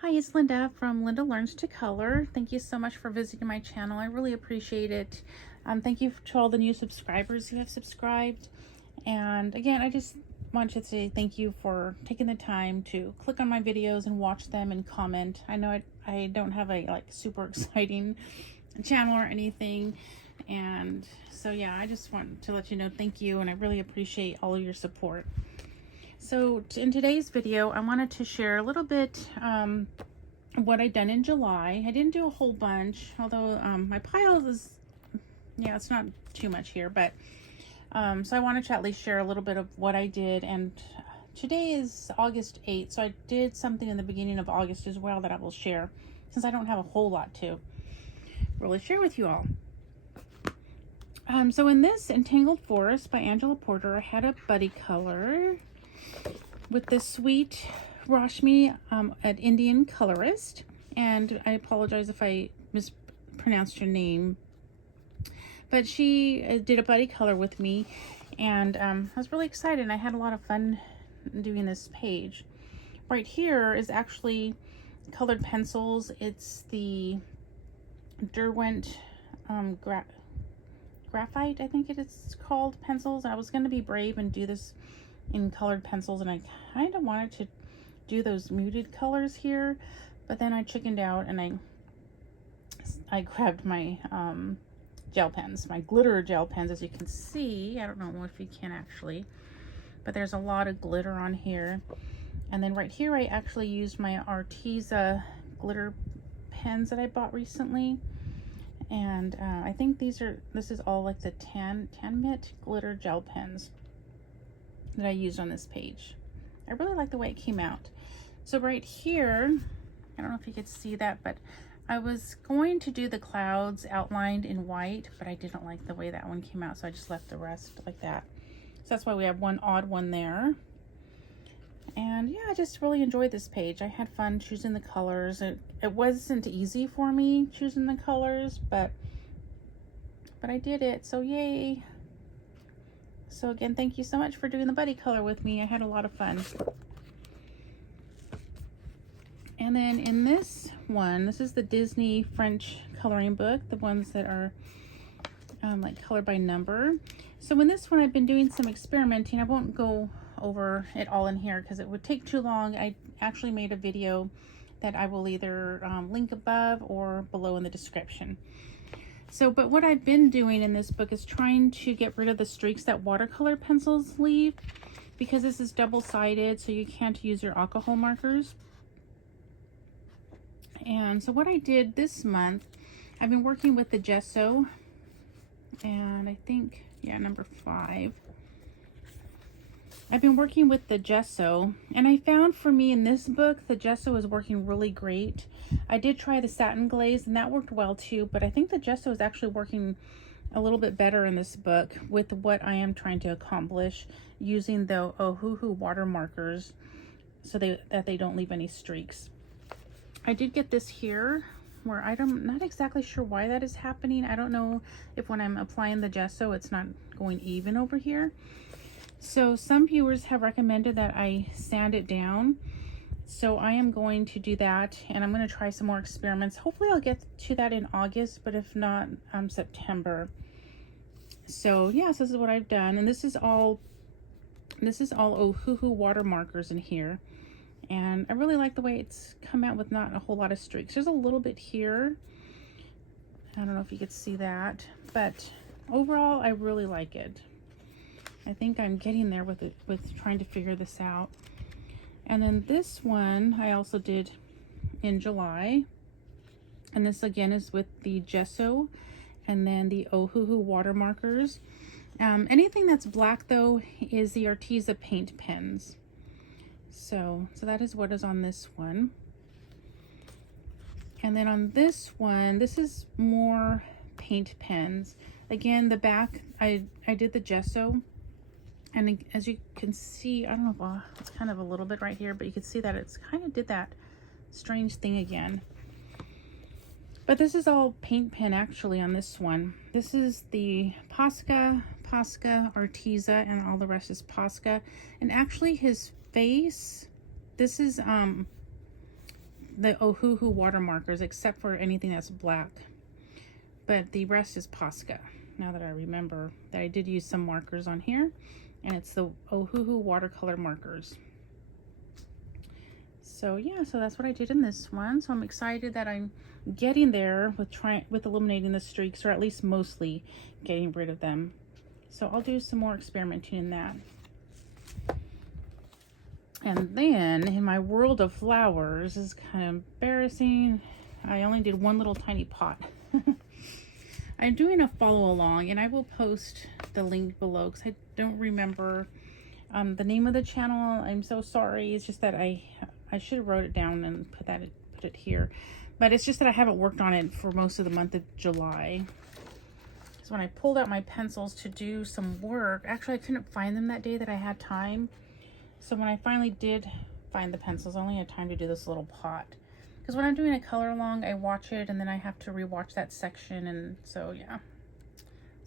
Hi, it's Linda from Linda Learns to Color. Thank you so much for visiting my channel. I really appreciate it. Thank you to all the new subscribers who have subscribed. And again, I just want to say thank you for taking the time to click on my videos and watch them and comment. I know I don't have a super exciting channel or anything. And so yeah, I just want to let you know thank you, and I really appreciate all of your support. So in today's video, I wanted to share a little bit what I done in July. I didn't do a whole bunch, although my pile is, yeah, it's not too much here, but so I wanted to at least share a little bit of what I did. And today is August 8th, so I did something in the beginning of August as well that I will share, since I don't have a whole lot to really share with you all. So in this Entangled Forest by Angela Porter, I had a buddy color with the sweet Rashmi at Indian Colorist. And I apologize if I mispronounced your name. But she did a buddy color with me, and I was really excited, and I had a lot of fun doing this page. Right here is actually colored pencils. It's the Derwent graphite, I think it is called, pencils. I was going to be brave and do this in colored pencils, and I kind of wanted to do those muted colors here, but then I chickened out and I grabbed my gel pens, my glitter gel pens. As you can see, I don't know if you can actually, but there's a lot of glitter on here. And then right here I actually used my Arteza glitter pens that I bought recently, and I think this is all like the Tan Mitt glitter gel pens that I used on this page. I really like the way it came out. So right here, I don't know if you could see that, but I was going to do the clouds outlined in white, but I didn't like the way that one came out, so I just left the rest like that. So that's why we have one odd one there. And yeah, I just really enjoyed this page. I had fun choosing the colors. It wasn't easy for me choosing the colors, but I did it, so yay. So again, thank you so much for doing the buddy color with me. I had a lot of fun. And then in this one, this is the Disney French coloring book, the ones that are like colored by number. So in this one, I've been doing some experimenting. I won't go over it all in here because it would take too long. I actually made a video that I will either link above or below in the description. So, but what I've been doing in this book is trying to get rid of the streaks that watercolor pencils leave, because this is double-sided, so you can't use your alcohol markers. And so what I did this month, I've been working with the gesso, and I think, yeah, number 5. I've been working with the gesso, and I found for me in this book, the gesso is working really great. I did try the satin glaze, and that worked well too, but I think the gesso is actually working a little bit better in this book with what I am trying to accomplish using the Ohuhu water markers so that they don't leave any streaks. I did get this here where I'm not exactly sure why that is happening. I don't know if when I'm applying the gesso, it's not going even over here. So some viewers have recommended that I sand it down. So I am going to do that, and I'm going to try some more experiments. Hopefully I'll get to that in August, but if not, September. So yes, this is what I've done, and this is all Ohuhu water markers in here. And I really like the way it's come out with not a whole lot of streaks. There's a little bit here. I don't know if you could see that, but overall I really like it. I think I'm getting there with trying to figure this out. And then this one I also did in July. And this again is with the gesso and then the Ohuhu water markers. Anything that's black though is the Arteza paint pens. So that is what is on this one. And then on this one, this is more paint pens. Again, the back, I did the gesso. And as you can see, I don't know, well, it's kind of a little bit right here, but you can see that it's kind of did that strange thing again. But this is all paint pen actually on this one. This is the Posca, Arteza, and all the rest is Posca. And actually his face, this is the Ohuhu water markers, except for anything that's black. But the rest is Posca. Now that I remember that I did use some markers on here, and it's the Ohuhu watercolor markers. So yeah, so that's what I did in this one. So I'm excited that I'm getting there with eliminating the streaks, or at least mostly getting rid of them. So I'll do some more experimenting in that. And then in my world of flowers, this is kind of embarrassing. I only did one little tiny pot. I'm doing a follow along, and I will post the link below because I don't remember the name of the channel. I'm so sorry. It's just that I should have wrote it down and put it here, but it's just that I haven't worked on it for most of the month of July. So when I pulled out my pencils to do some work, actually I couldn't find them that day that I had time. So when I finally did find the pencils, I only had time to do this little pot. Because when I'm doing a color along, I watch it and then I have to rewatch that section, and so yeah.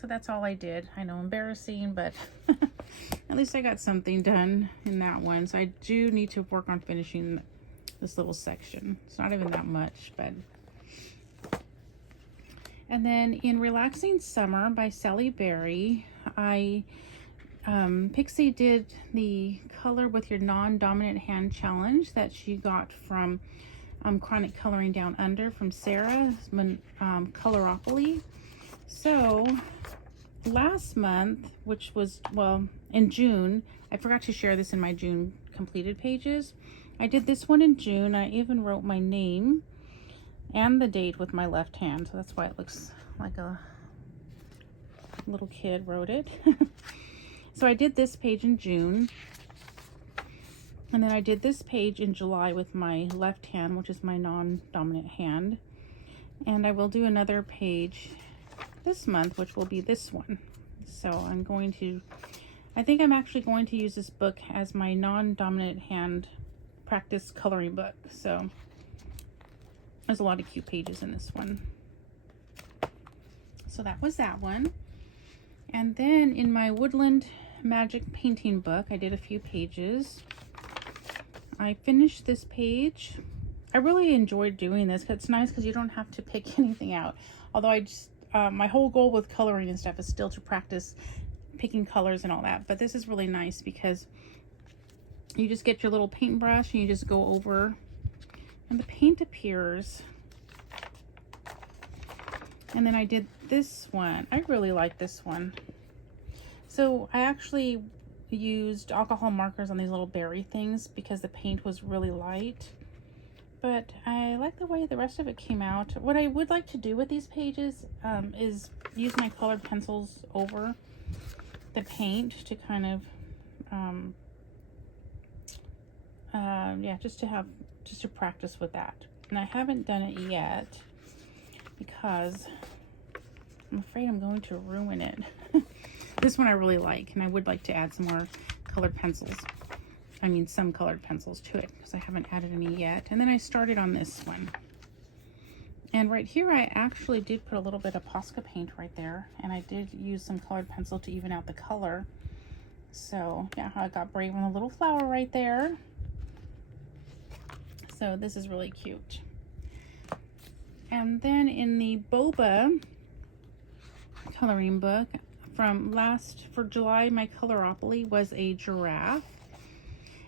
So that's all I did. I know, embarrassing, but at least I got something done in that one. So I do need to work on finishing this little section. It's not even that much, but. And then in Relaxing Summer by Sally Berry, Pixie did the color with your non-dominant hand challenge that she got from Chronic Coloring Down Under from Sara Coloropoly. So last month, which was, well, in June, I forgot to share this in my June completed pages. I did this one in June. I even wrote my name and the date with my left hand, so that's why it looks like a little kid wrote it. So I did this page in June, and then I did this page in July with my left hand, which is my non-dominant hand, and I will do another page this month, which will be this one. So I think I'm actually going to use this book as my non-dominant hand practice coloring book. So there's a lot of cute pages in this one. So that was that one. And then in my Woodland Magic painting book, I did a few pages. I finished this page. I really enjoyed doing this. It's nice because you don't have to pick anything out. Although my whole goal with coloring and stuff is still to practice picking colors and all that. But this is really nice because you just get your little paintbrush and you just go over and the paint appears. And then I did this one. I really like this one. So I actually used alcohol markers on these little berry things because the paint was really light. But I like the way the rest of it came out. What I would like to do with these pages is use my colored pencils over the paint to kind of, just to practice with that. And I haven't done it yet because I'm afraid I'm going to ruin it. This one I really like, and I would like to add some more colored pencils. I mean, some colored pencils to it because I haven't added any yet. And then I started on this one. And right here, I actually did put a little bit of Posca paint right there. And I did use some colored pencil to even out the color. So yeah, I got brave on the little flower right there. So this is really cute. And then in the Boba coloring book for July, my Coloropoly was a giraffe.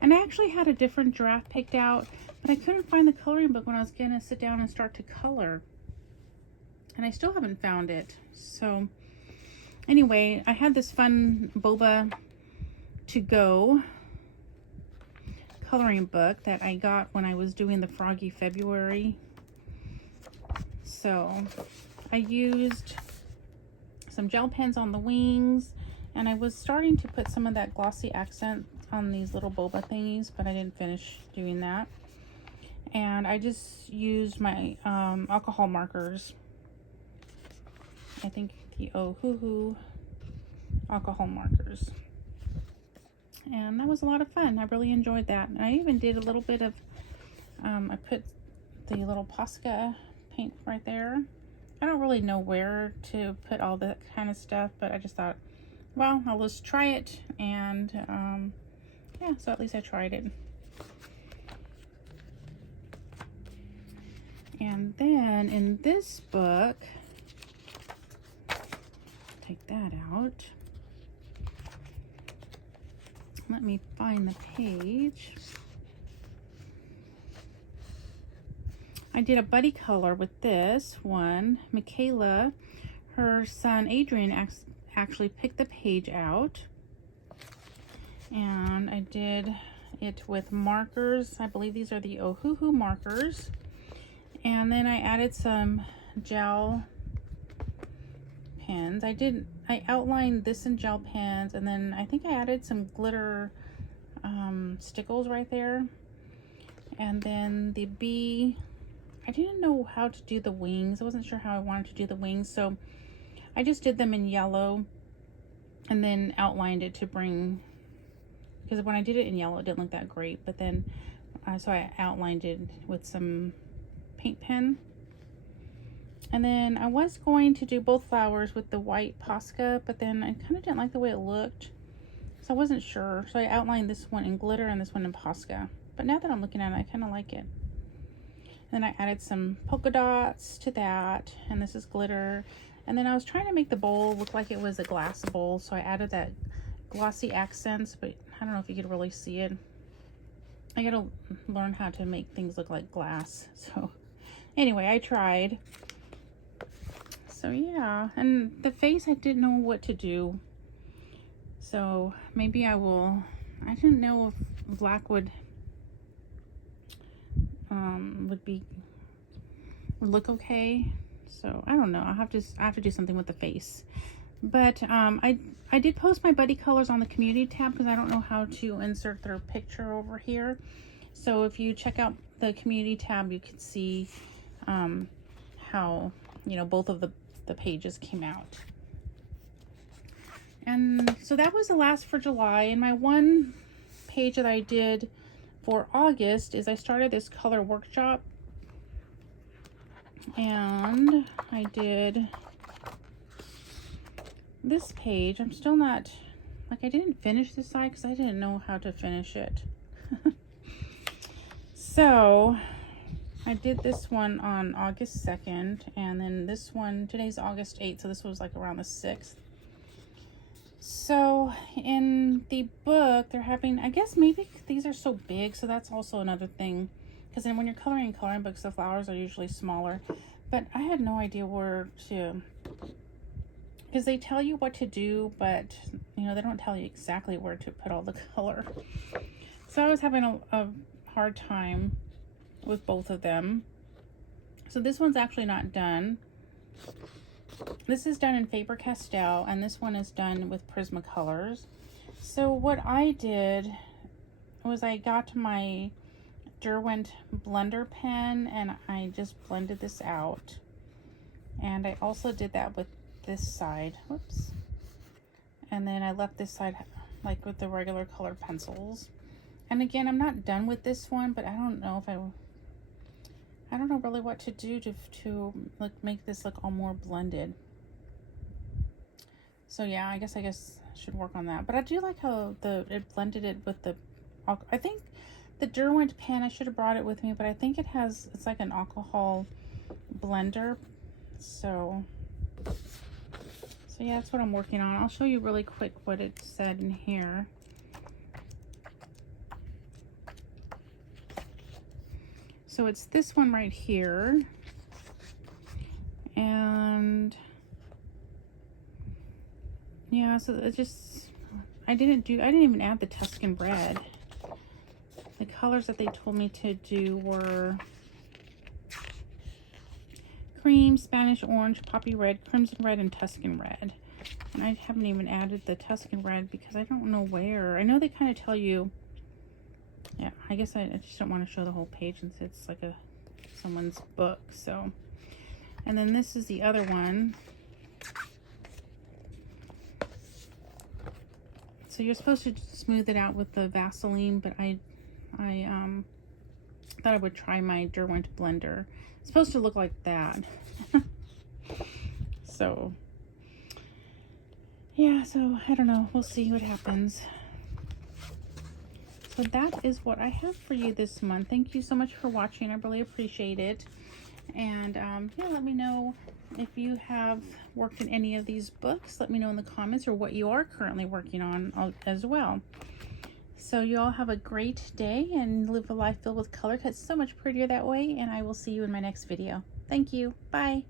And I actually had a different giraffe picked out, but I couldn't find the coloring book when I was gonna sit down and start to color. And I still haven't found it. So anyway, I had this fun Boba to go coloring book that I got when I was doing the Froggy February. So I used some gel pens on the wings, and I was starting to put some of that glossy accent on these little boba thingies, but I didn't finish doing that. And I just used my alcohol markers. I think the Ohuhu alcohol markers. And that was a lot of fun. I really enjoyed that. And I even did a little bit of, I put the little Posca paint right there. I don't really know where to put all that kind of stuff, but I just thought, well, I'll just try it. And yeah, so at least I tried it. then in this book, take that out. Let me find the page. I did a buddy color with this one. Michaela, her son Adrian actually picked the page out. And I did it with markers. I believe these are the Ohuhu markers. And then I added some gel pens. I outlined this in gel pens, and then I think I added some glitter stickles right there. And then the bee, I didn't know how to do the wings. I wasn't sure how I wanted to do the wings, so I just did them in yellow and then outlined it to bring, because when I did it in yellow it didn't look that great, but then so I outlined it with some paint pen. And then I was going to do both flowers with the white Posca, but then I kind of didn't like the way it looked, so I wasn't sure. So I outlined this one in glitter and this one in Posca. But now that I'm looking at it, I kind of like it. And then I added some polka dots to that, and this is glitter. And then I was trying to make the bowl look like it was a glass bowl, so I added that glossy accents, but I don't know if you could really see it. I gotta learn how to make things look like glass. So anyway, I tried. So yeah, and the face, I didn't know what to do. So maybe I didn't know if black would look okay. So I don't know. I have to do something with the face. But I did post my buddy colors on the community tab because I don't know how to insert their picture over here. So if you check out the community tab, you can see how, you know, both of the pages came out. And so that was the last for July. And my one page that I did for August is I started this color workshop, and I did this page. I'm still not, like, I didn't finish this side because I didn't know how to finish it. So I did this one on August 2nd, and then this one, today's August 8th, so this was like around the 6th. So in the book, they're having, I guess maybe these are so big, so that's also another thing. Because then when you're coloring in coloring books, the flowers are usually smaller. But I had no idea where to, because they tell you what to do, but you know, they don't tell you exactly where to put all the color. So I was having a hard time with both of them. So this one's actually not done. This is done in Faber-Castell, and this one is done with Prismacolors. So what I did was I got my Derwent blender pen and I just blended this out. And I also did that with this side. Whoops. And then I left this side like with the regular colored pencils. And again, I'm not done with this one, but I don't know if I don't know really what to do to like make this look all more blended. So yeah, I guess I should work on that. But I do like how it blended it with the, I think the Derwent pen, I should have brought it with me, but I think it's like an alcohol blender. So yeah, that's what I'm working on. I'll show you really quick what it said in here. So it's this one right here, and yeah, so it just, I didn't even add the Tuscan red. The colors that they told me to do were cream, Spanish orange, poppy red, crimson red, and Tuscan red. And I haven't even added the Tuscan red because I don't know where. I know they kind of tell you. Yeah, I guess I just don't want to show the whole page since it's like someone's book. So, and then this is the other one. So you're supposed to smooth it out with the Vaseline, but I thought I would try my Derwent blender. It's supposed to look like that. So yeah, so I don't know. We'll see what happens. So that is what I have for you this month. Thank you so much for watching. I really appreciate it. And yeah, let me know if you have worked in any of these books. Let me know in the comments, or what you are currently working on as well. So you all have a great day and live a life filled with color, 'cause it's so much prettier that way. And I will see you in my next video. Thank you. Bye.